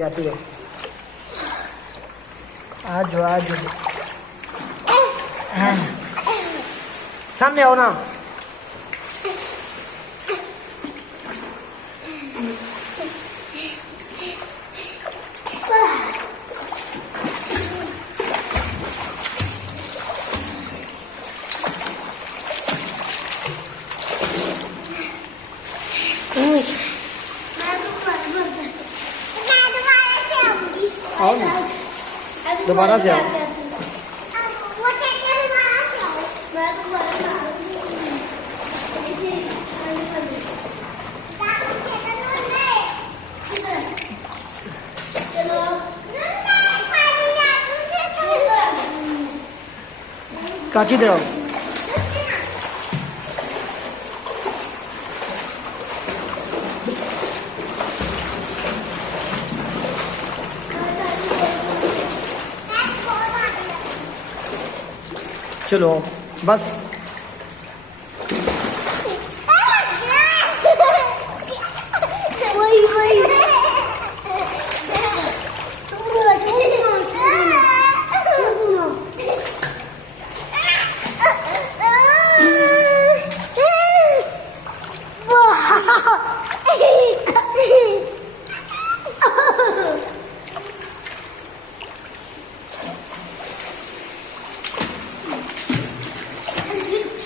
जाती रहो। आज आज सामने आओ ना। आओ ना, दोबारा से आओ। काकी दे आओ। चलो बस।